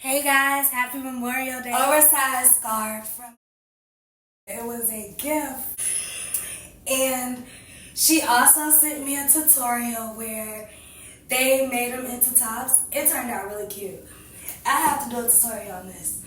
Hey guys, happy Memorial Day. Oversized scarf from it was a gift. And she also sent me a tutorial where they made them into tops. It turned out really cute. I have to do a tutorial on this.